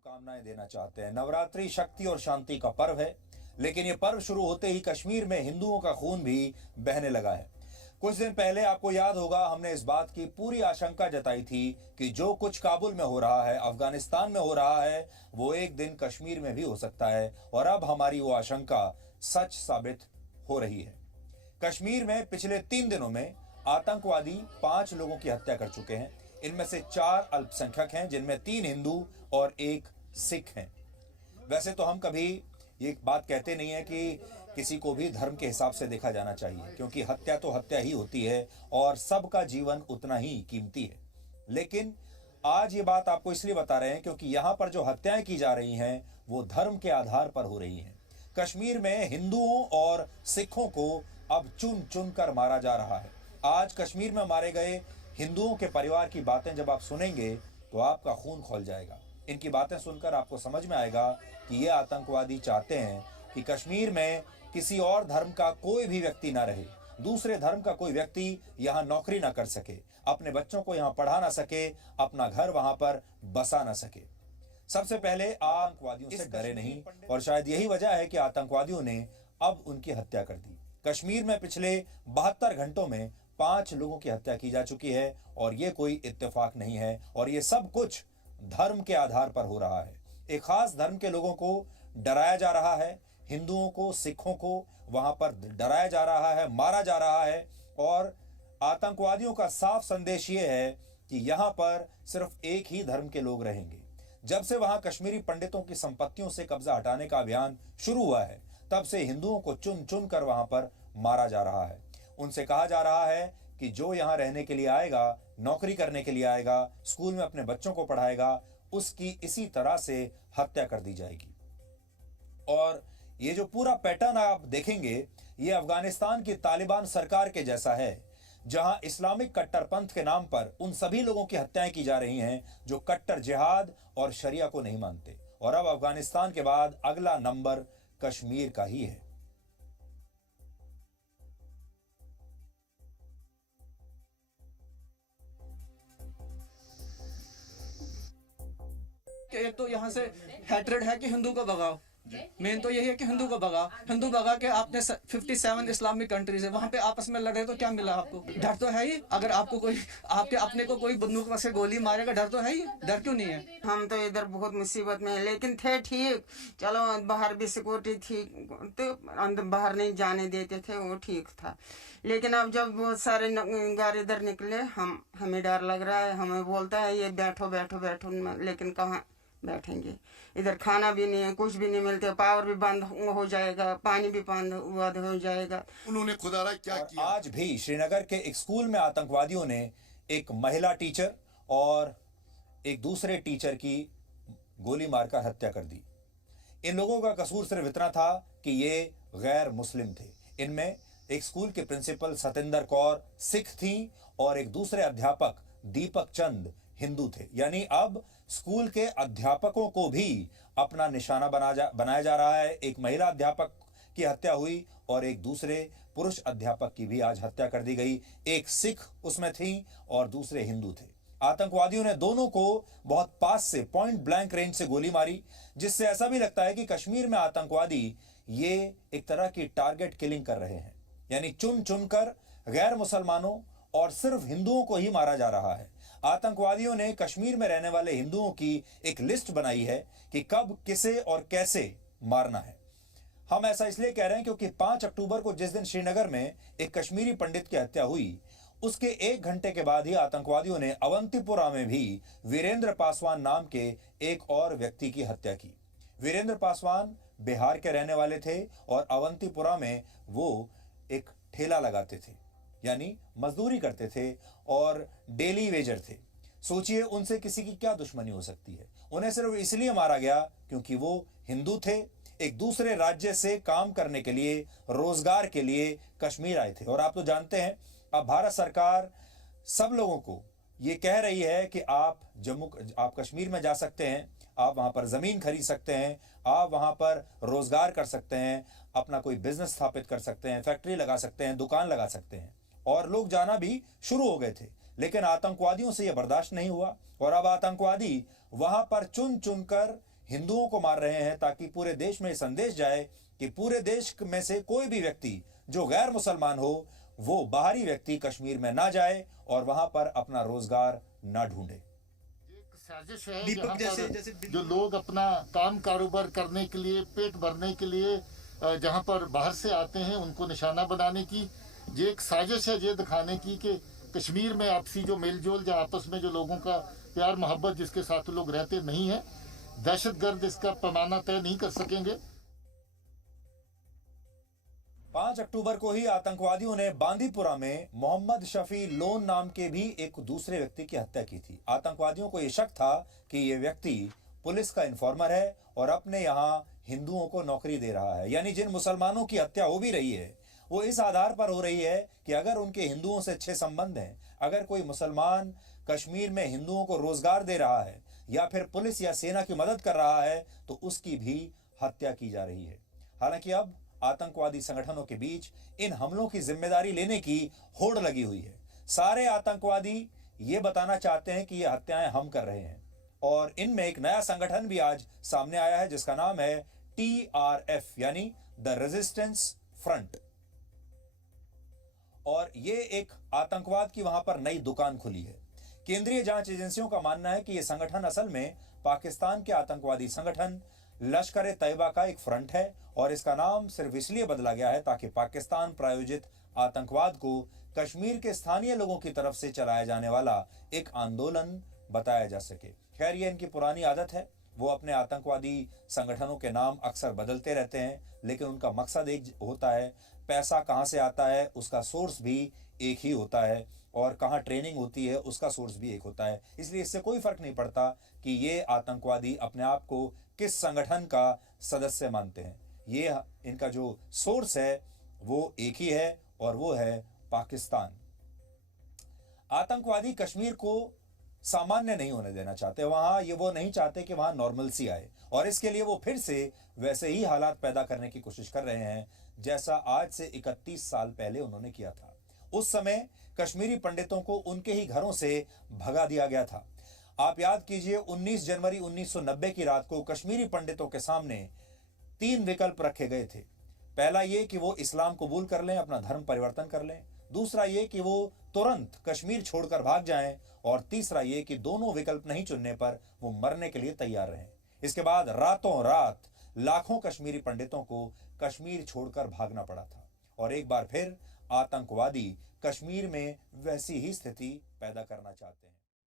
शुभकामनाएं देना चाहते हैं। नवरात्रि शक्ति और शांति का पर्व है, लेकिन ये पर्व शुरू होते ही कश्मीर में हिंदुओं का खून भी बहने लगा है। कुछ दिन पहले आपको याद होगा, हमने इस बात की पूरी आशंका जताई थी कि जो कुछ काबुल में हो रहा है, अफगानिस्तान में हो रहा है, वो एक दिन कश्मीर में भी हो सकता है। और अब हमारी वो आशंका सच साबित हो रही है। कश्मीर में पिछले 3 दिनों में आतंकवादी 5 लोगों की हत्या कर चुके हैं। इनमें से 4 अल्पसंख्यक हैं, जिनमें 3 हिंदू और 1 सिख हैं। वैसे तो हम कभी ये बात कहते नहीं है कि किसी को भी धर्म के हिसाब से देखा जाना चाहिए, क्योंकि हत्या तो हत्या ही होती है और सबका जीवन उतना ही कीमती है। लेकिन आज ये बात आपको इसलिए बता रहे हैं क्योंकि यहाँ पर जो हत्याएं की जा रही हैं वो धर्म के आधार पर हो रही हैं। कश्मीर में हिंदुओं और सिखों को अब चुन चुन कर मारा जा रहा है। आज कश्मीर में मारे गए हिंदुओं के परिवार की बातें जब आप सुनेंगे तो आपका खून खौल जाएगा। इनकी बातें सुनकर आपको समझ में आएगा कि ये आतंकवादी चाहते हैं कि कश्मीर में किसी और धर्म का कोई भी व्यक्ति ना रहे, दूसरे धर्म का कोई व्यक्ति यहाँ नौकरी ना कर सके, अपने बच्चों को यहाँ पढ़ा ना सके, अपना घर वहां पर बसा ना सके। सबसे पहले आतंकवादियों से डरे नहीं, और शायद यही वजह है कि आतंकवादियों ने अब उनकी हत्या कर दी। कश्मीर में पिछले 72 घंटों में 5 लोगों की हत्या की जा चुकी है, और ये कोई इत्तेफाक नहीं है, और ये सब कुछ धर्म के आधार पर हो रहा है। एक खास धर्म के लोगों को डराया जा रहा है, हिंदुओं को, सिखों को वहां पर डराया जा रहा है, मारा जा रहा है। और आतंकवादियों का साफ संदेश ये है कि यहां पर सिर्फ एक ही धर्म के लोग रहेंगे। जब से वहां कश्मीरी पंडितों की संपत्तियों से कब्जा हटाने का अभियान शुरू हुआ है, तब से हिंदुओं को चुन चुन कर वहां पर मारा जा रहा है। उनसे कहा जा रहा है कि जो यहां रहने के लिए आएगा, नौकरी करने के लिए आएगा, स्कूल में अपने बच्चों को पढ़ाएगा, उसकी इसी तरह से हत्या कर दी जाएगी। और ये जो पूरा पैटर्न आप देखेंगे, ये अफगानिस्तान की तालिबान सरकार के जैसा है, जहां इस्लामिक कट्टरपंथ के नाम पर उन सभी लोगों की हत्याएं की जा रही हैं जो कट्टर जिहाद और शरिया को नहीं मानते। और अब अफगानिस्तान के बाद अगला नंबर कश्मीर का ही है। एक तो यहाँ से हैट्रेड है कि हिंदू को भगाओ, मेन तो यही है कि हिंदू को भगाओ। हिंदू भगा के आपने 57 इस्लामिक कंट्रीज है, वहाँ पे आपस में लड़े तो क्या मिला आपको? डर तो है ही। अगर आपको कोई आपके अपने को कोई बंदूक से गोली मारेगा, डर तो है ही। डर क्यों नहीं है? हम तो इधर बहुत मुसीबत में है, लेकिन थे ठीक। चलो बाहर भी सिक्योरिटी थी तो अंदर बाहर नहीं जाने देते थे, वो ठीक था। लेकिन अब जब बहुत सारे गाड़ी इधर निकले, हमें डर लग रहा है। हमें बोलता है ये बैठो बैठो बैठो, लेकिन कहाँ बैठेंगे? इधर खाना भी नहीं है, कुछ भी नहीं मिलते, पावर भी बंद हो जाएगा, पानी भी बंद हो जाएगा। उन्होंने खुदारा क्या किया? आज भी श्रीनगर के एक स्कूल में आतंकवादियों ने एक महिला टीचर और एक दूसरे टीचर की गोली मारकर हत्या कर दी। इन लोगों का कसूर सिर्फ इतना था कि ये गैर मुस्लिम थे। इनमें एक स्कूल के प्रिंसिपल सतिंदर कौर सिख थी और एक दूसरे अध्यापक दीपक चंद हिंदू थे। यानी अब स्कूल के अध्यापकों को भी अपना निशाना बनाया जा रहा है। एक महिला अध्यापक की हत्या हुई और एक दूसरे पुरुष अध्यापक की भी आज हत्या कर दी गई। एक सिख उसमें थी और दूसरे हिंदू थे। आतंकवादियों ने दोनों को बहुत पास से, पॉइंट ब्लैंक रेंज से गोली मारी, जिससे ऐसा भी लगता है कि कश्मीर में आतंकवादी ये एक तरह की टारगेट किलिंग कर रहे हैं। यानी चुन चुनकर गैर मुसलमानों और सिर्फ हिंदुओं को ही मारा जा रहा है। आतंकवादियों ने कश्मीर में रहने वाले हिंदुओं की एक लिस्ट बनाई है कि कब, किसे और कैसे मारना है। हम ऐसा इसलिए कह रहे हैं क्योंकि 5 अक्टूबर को जिस दिन श्रीनगर में एक कश्मीरी पंडित की हत्या हुई, उसके 1 घंटे के बाद ही आतंकवादियों ने अवंतीपुरा में भी वीरेंद्र पासवान नाम के एक और व्यक्ति की हत्या की। वीरेंद्र पासवान बिहार के रहने वाले थे और अवंतीपुरा में वो एक ठेला लगाते थे, यानी मजदूरी करते थे और डेली वेजर थे। सोचिए उनसे किसी की क्या दुश्मनी हो सकती है। उन्हें सिर्फ इसलिए मारा गया क्योंकि वो हिंदू थे, एक दूसरे राज्य से काम करने के लिए, रोजगार के लिए कश्मीर आए थे। और आप तो जानते हैं, अब भारत सरकार सब लोगों को ये कह रही है कि आप कश्मीर में जा सकते हैं, आप वहां पर जमीन खरीद सकते हैं, आप वहां पर रोजगार कर सकते हैं, अपना कोई बिजनेस स्थापित कर सकते हैं, फैक्ट्री लगा सकते हैं, दुकान लगा सकते हैं। और लोग जाना भी शुरू हो गए थे। लेकिन आतंकवादियों से यह बर्दाश्त नहीं हुआ और अब आतंकवादी वहां पर चुन चुनकर हिंदुओं को मार रहे हैं ताकि पूरे देश में संदेश जाए कि पूरे देश में से कोई भी व्यक्ति जो गैर मुसलमान हो वो बाहरी व्यक्ति कश्मीर में ना जाए और वहां पर अपना रोजगार ना ढूंढे। एक साजिश है जहाँ पर जो लोग अपना काम कारोबार करने के लिए, पेट भरने के लिए जहाँ पर बाहर से आते हैं उनको निशाना बनाने की ये एक साजिश है, ये दिखाने की कि कश्मीर में आपसी जो मेलजोल या आपस में जो लोगों का प्यार मोहब्बत जिसके साथ लोग रहते नहीं है, दहशतगर्द इसका पैमाना तय नहीं कर सकेंगे। 5 अक्टूबर को ही आतंकवादियों ने बांदीपुरा में मोहम्मद शफी लोन नाम के भी एक दूसरे व्यक्ति की हत्या की थी। आतंकवादियों को यह शक था कि यह व्यक्ति पुलिस का इन्फॉर्मर है और अपने यहाँ हिंदुओं को नौकरी दे रहा है। यानी जिन मुसलमानों की हत्या हो भी रही है वो इस आधार पर हो रही है कि अगर उनके हिंदुओं से अच्छे संबंध हैं, अगर कोई मुसलमान कश्मीर में हिंदुओं को रोजगार दे रहा है या फिर पुलिस या सेना की मदद कर रहा है तो उसकी भी हत्या की जा रही है। हालांकि अब आतंकवादी संगठनों के बीच इन हमलों की जिम्मेदारी लेने की होड़ लगी हुई है। सारे आतंकवादी ये बताना चाहते हैं कि ये हत्याएं हम कर रहे हैं और इनमें एक नया संगठन भी आज सामने आया है जिसका नाम है TRF यानी द रेजिस्टेंस फ्रंट। और ये एक आतंकवाद की वहां पर नई दुकान खुली है। केंद्रीय जांच एजेंसियों का मानना है कि यह संगठन असल में पाकिस्तान के आतंकवादी संगठन लश्कर तैयबा का एक फ्रंट है और इसका नाम सिर्फ इसलिए बदला गया है ताकि पाकिस्तान प्रायोजित आतंकवाद को कश्मीर के स्थानीय लोगों की तरफ से चलाया जाने वाला एक आंदोलन बताया जा सके। खैर ये इनकी पुरानी आदत है, वो अपने आतंकवादी संगठनों के नाम अक्सर बदलते रहते हैं लेकिन उनका मकसद एक होता है, पैसा कहाँ से आता है उसका सोर्स भी एक ही होता है और कहाँ ट्रेनिंग होती है उसका सोर्स भी एक होता है। इसलिए इससे कोई फर्क नहीं पड़ता कि ये आतंकवादी अपने आप को किस संगठन का सदस्य मानते हैं, ये इनका जो सोर्स है वो एक ही है और वो है पाकिस्तान। आतंकवादी कश्मीर को सामान्य नहीं होने देना चाहते, वहां ये वो नहीं चाहते कि वहां नॉर्मलसी आए और इसके लिए वो फिर से वैसे ही हालात पैदा करने की कोशिश कर रहे हैं जैसा आज से 31 साल पहले उन्होंने किया था। उस समय कश्मीरी पंडितों को उनके ही घरों से भगा दिया गया था। आप याद कीजिए 19 जनवरी 1990 की रात को कश्मीरी पंडितों के सामने 3 विकल्प रखे गए थे। पहला ये कि वो इस्लाम कबूल कर लें, अपना धर्म परिवर्तन कर लें, दूसरा ये कि वो तुरंत कश्मीर छोड़कर भाग जाएं और तीसरा ये कि दोनों विकल्प नहीं चुनने पर वो मरने के लिए तैयार रहें। इसके बाद रातों रात लाखों कश्मीरी पंडितों को कश्मीर छोड़कर भागना पड़ा था और एक बार फिर आतंकवादी कश्मीर में वैसी ही स्थिति पैदा करना चाहते हैं।